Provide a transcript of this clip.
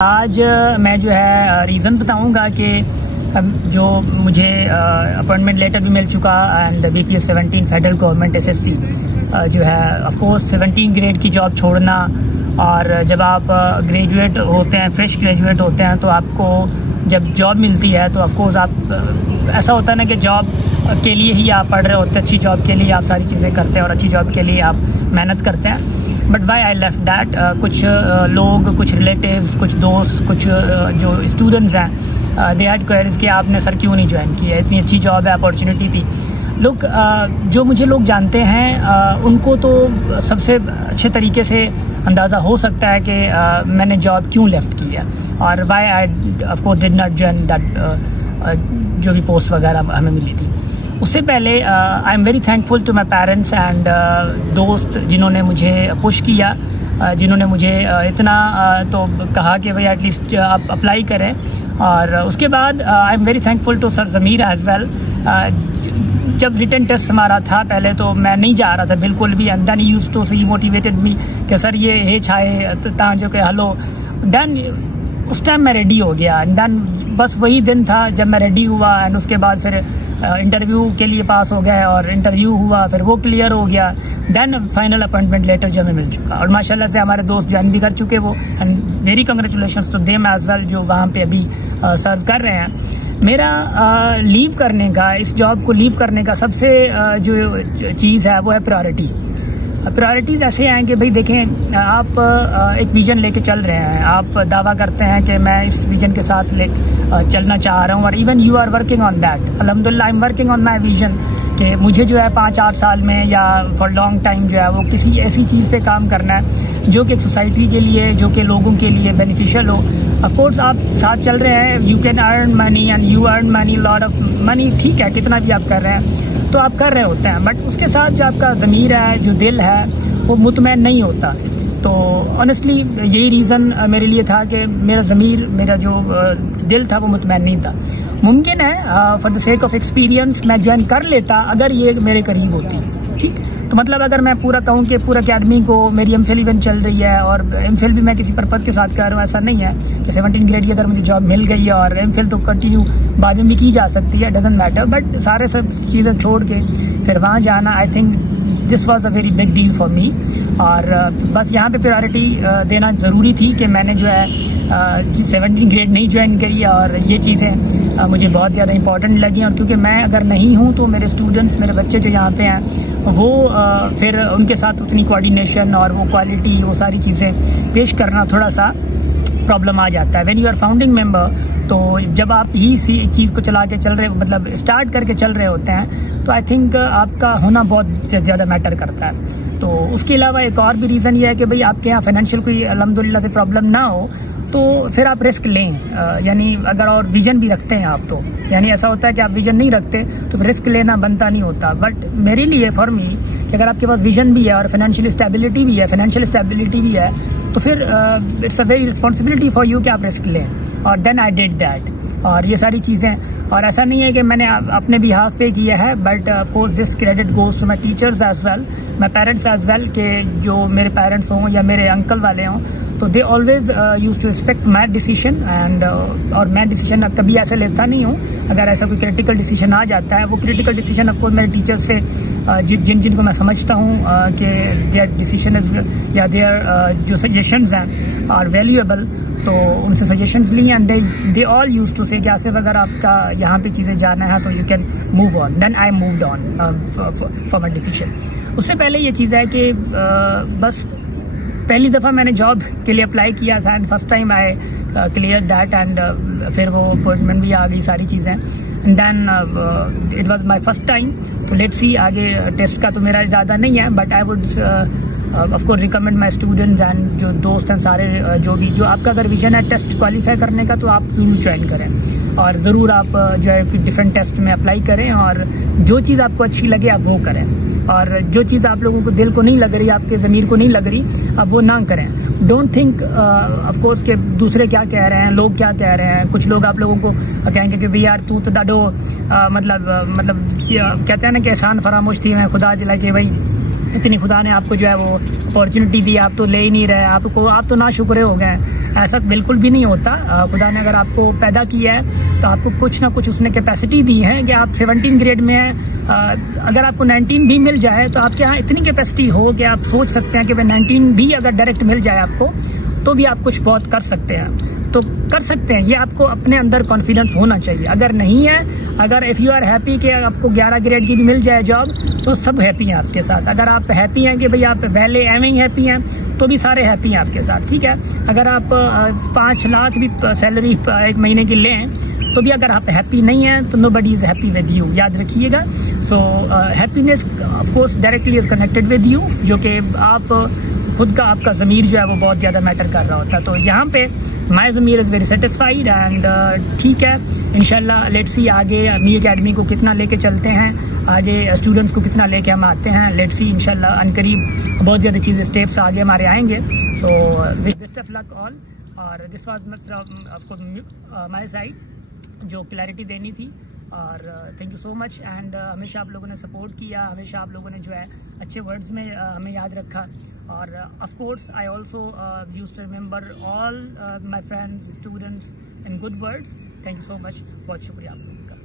आज मैं जो है रीज़न बताऊंगा कि जो मुझे अपॉइंटमेंट लेटर भी मिल चुका and BPS 17 federal government SST जो है ऑफ कोर्स 17 ग्रेड की जॉब छोड़ना, और जब आप ग्रेजुएट होते हैं, फ्रेश ग्रेजुएट होते हैं, तो आपको जब जॉब मिलती है तो ऑफ कोर्स आप ऐसा होता है ना कि जॉब के लिए ही आप पढ़ रहे होते हैं, अच्छी जॉब के लिए आप सारी चीज़ें करते हैं और अच्छी जॉब के लिए आप मेहनत करते हैं। But why I left that, कुछ लोग, कुछ रिलेटिव्स, कुछ दोस्त, कुछ जो स्टूडेंट्स हैं दे हैड क्वेरीज कि आपने सर क्यों नहीं ज्वाइन किया, इतनी अच्छी जॉब है, अपॉर्चुनिटी थी। लोग जो मुझे लोग जानते हैं उनको तो सबसे अच्छे तरीके से अंदाज़ा हो सकता है कि मैंने जॉब क्यों लेफ्ट की है और why I of course did not join that जो भी पोस्ट वगैरह हमें मिली थी। उससे पहले I am very thankful to my parents and दोस्त जिन्होंने मुझे पुश किया, जिन्होंने मुझे इतना तो कहा कि भाई एटलीस्ट आप अप्लाई करें। और उसके बाद I am very thankful to sir Zameer as well. जब रिटन टेस्ट हमारा था पहले तो मैं नहीं जा रहा था बिल्कुल भी, and then he used to see motivated me कि सर ये हे छाए ता जो के हलो। देन उस टाइम मैं रेडी हो गया, एंड देन बस वही दिन था जब मैं रेडी हुआ, एंड उसके बाद फिर इंटरव्यू के लिए पास हो गए और इंटरव्यू हुआ, फिर वो क्लियर हो गया, देन फाइनल अपॉइंटमेंट लेटर जो हमें मिल चुका। और माशाल्लाह से हमारे दोस्त ज्वाइन भी कर चुके वो, and very congratulations to them as well जो वहाँ पे अभी सर्व कर रहे हैं। मेरा लीव करने का, इस जॉब को लीव करने का सबसे जो चीज़ है वो है प्रायोरिटी। प्रायोरिटीज़ ऐसे हैं कि भाई देखें, आप एक विज़न लेके चल रहे हैं, आप दावा करते हैं कि मैं इस विज़न के साथ चलना चाह रहा हूँ, और even you are working on that. अल्हम्दुलिल्लाह I am working on my vision कि मुझे जो है 5-8 साल में या फॉर लॉन्ग टाइम जो है वो किसी ऐसी चीज़ पे काम करना है जो कि एक सोसाइटी के लिए, जो कि लोगों के लिए बेनिफिशियल हो। ऑफ कोर्स आप साथ चल रहे हैं, you can earn money and you earn money, lot of money, ठीक है, कितना भी आप कर रहे हैं तो आप कर रहे होते हैं, बट उसके साथ जो आपका ज़मीर है, जो दिल है, वो मुतमैन नहीं होता। तो ऑनेस्टली यही रीज़न मेरे लिए था कि मेरा ज़मीर, मेरा जो दिल था वो मुतमैन नहीं था। मुमकिन है for the sake of experience मैं ज्वाइन कर लेता अगर ये मेरे करीब होती, ठीक। तो मतलब अगर मैं पूरा कहूँ कि पूरा अकेडमी को मेरी MPhil इवेंट चल रही है, और MPhil भी मैं किसी पर्पज़ के साथ कर रहा हूँ, ऐसा नहीं है कि 17 ग्रेड की अगर मुझे जॉब मिल गई है, और MPhil तो कंटिन्यू बाद में भी की जा सकती है, डजेंट मैटर, बट सारे सब चीज़ें छोड़ के फिर वहाँ जाना, I think this was a very big deal for me. और बस यहाँ पे प्रायोरिटी देना ज़रूरी थी कि मैंने जो है 17 ग्रेड नहीं ज्वाइन करी, और ये चीज़ें मुझे बहुत ज़्यादा इंपॉर्टेंट लगी। और क्योंकि मैं अगर नहीं हूँ तो मेरे स्टूडेंट्स, मेरे बच्चे जो यहाँ पे हैं वो फिर उनके साथ उतनी कोऑर्डिनेशन और वो क्वालिटी, वो सारी चीज़ें पेश करना थोड़ा सा प्रॉब्लम आ जाता है। When you are founding member, तो जब आप ही इसी चीज़ को चला के चल रहे, मतलब स्टार्ट करके चल रहे होते हैं, तो आई थिंक आपका होना बहुत ज़्यादा मैटर करता है। तो उसके अलावा एक और भी रीज़न ये है कि भाई आपके यहाँ फाइनेंशियल कोई अल्हम्दुलिल्लाह से प्रॉब्लम ना हो तो फिर आप रिस्क लें, यानी अगर और विजन भी रखते हैं आप, तो यानी ऐसा होता है कि आप विजन नहीं रखते तो फिर रिस्क लेना बनता नहीं होता। बट मेरे लिए, फॉर मी, कि अगर आपके पास विजन भी है और फाइनेंशियल स्टेबिलिटी भी है तो फिर it's a very responsibility for you कि आप रिस्क लें, और देन आई डिड दैट। और ये सारी चीज़ें, और ऐसा नहीं है कि मैंने अपने भी हाफ पे किया है, but of course this credit goes to my teachers as well, my parents as well, कि जो मेरे पेरेंट्स हों या मेरे अंकल वाले हों, तो they always use to respect my decision. And और मैं डिसीजन कभी ऐसे लेता नहीं हूँ, अगर ऐसा कोई क्रिटिकल डिसीजन आ जाता है, वो क्रिटिकल डिसीजन ऑफकोर्स मेरे टीचर्स से जिनको मैं समझता हूँ कि देयर डिसीजन इज या देयर जो सजेशंस हैं आर वैल्यूएबल, तो उनसे सजेशंस ली, and they all use to say कि आसिफ अगर आपका यहाँ पे चीज़ें जाना है तो you can move on. Then I moved on for my decision. उससे पहले ये चीज़ है कि बस पहली दफ़ा मैंने जॉब के लिए अप्लाई किया था, and first time I clear that, and फिर वो अपॉइंटमेंट भी आ गई, सारी चीज़ें, and then it was my first time. तो लेट्स सी, आगे टेस्ट का तो मेरा ज़्यादा नहीं है, but I would of course recommend my students and जो दोस्त हैं सारे, जो आपका अगर विजन है टेस्ट क्वालिफाई करने का, तो आप ज़रूर ज्वाइन करें, और ज़रूर आप जो है डिफरेंट टेस्ट में अप्लाई करें, और जो चीज़ आपको अच्छी लगे आप वो करें, और जो चीज़ आप लोगों को दिल को नहीं लग रही, आपके ज़मीर को नहीं लग रही, आप वो ना करें। डोंट थिंक ऑफ कोर्स कि दूसरे क्या कह रहे हैं, लोग क्या कह रहे हैं। कुछ लोग आप लोगों को कहेंगे कि भाई यार तू तो डाडो मतलब कहते हैं ना कि एहसान फरामोश थी, मैं खुदा दिला कि भाई इतनी खुदा ने आपको जो है वो अपॉर्चुनिटी दी, आप तो ले ही नहीं रहे, आप तो ना शुक्रे हो गए। ऐसा बिल्कुल भी नहीं होता। खुदा ने अगर आपको पैदा किया है तो आपको कुछ ना कुछ उसने कैपेसिटी दी है कि आप 17 ग्रेड में हैं। अगर आपको 19 भी मिल जाए तो आपके यहाँ इतनी कैपेसिटी हो कि आप सोच सकते हैं कि भाई 19 भी अगर डायरेक्ट मिल जाए आपको तो भी आप कुछ बहुत कर सकते हैं, तो कर सकते हैं। ये आपको अपने अंदर कॉन्फिडेंस होना चाहिए। अगर नहीं है, अगर इफ़ यू आर हैप्पी कि आपको 11 ग्रेड की भी मिल जाए जॉब तो सब हैप्पी हैं आपके साथ। अगर आप हैप्पी हैं कि भाई आप पहले एवं ही हैप्पी हैं तो भी सारे हैप्पी हैं आपके साथ, ठीक है। अगर आप 5 लाख भी सैलरी 1 महीने की लें तो भी अगर आप हैप्पी नहीं हैं तो nobody is happy with you, याद रखिएगा। So happiness of course directly is connected with you, जो कि आप खुद का आपका ज़मीर जो है वो बहुत ज़्यादा मैटर कर रहा होता है। तो यहाँ पे माई ज़मीर इज़ वेरी सेटिस्फाइड एंड ठीक है, इंशाल्लाह लेट्स सी आगे मी अकेडमी को कितना लेके चलते हैं, आगे स्टूडेंट्स को कितना लेके हम आते हैं। लेट्स सी इंशाल्लाह अनकरीब बहुत ज़्यादा चीज़ें स्टेप्स आगे हमारे आएंगे। So best of luck all. और दिस वाज माई साइड जो क्लैरिटी देनी थी। और thank you so much. And हमेशा आप लोगों ने सपोर्ट किया, हमेशा आप लोगों ने जो है अच्छे वर्ड्स में हमें याद रखा। और of course I also used to remember all my friends students in good words. Thank you so much, बहुत शुक्रिया आप लोगों का।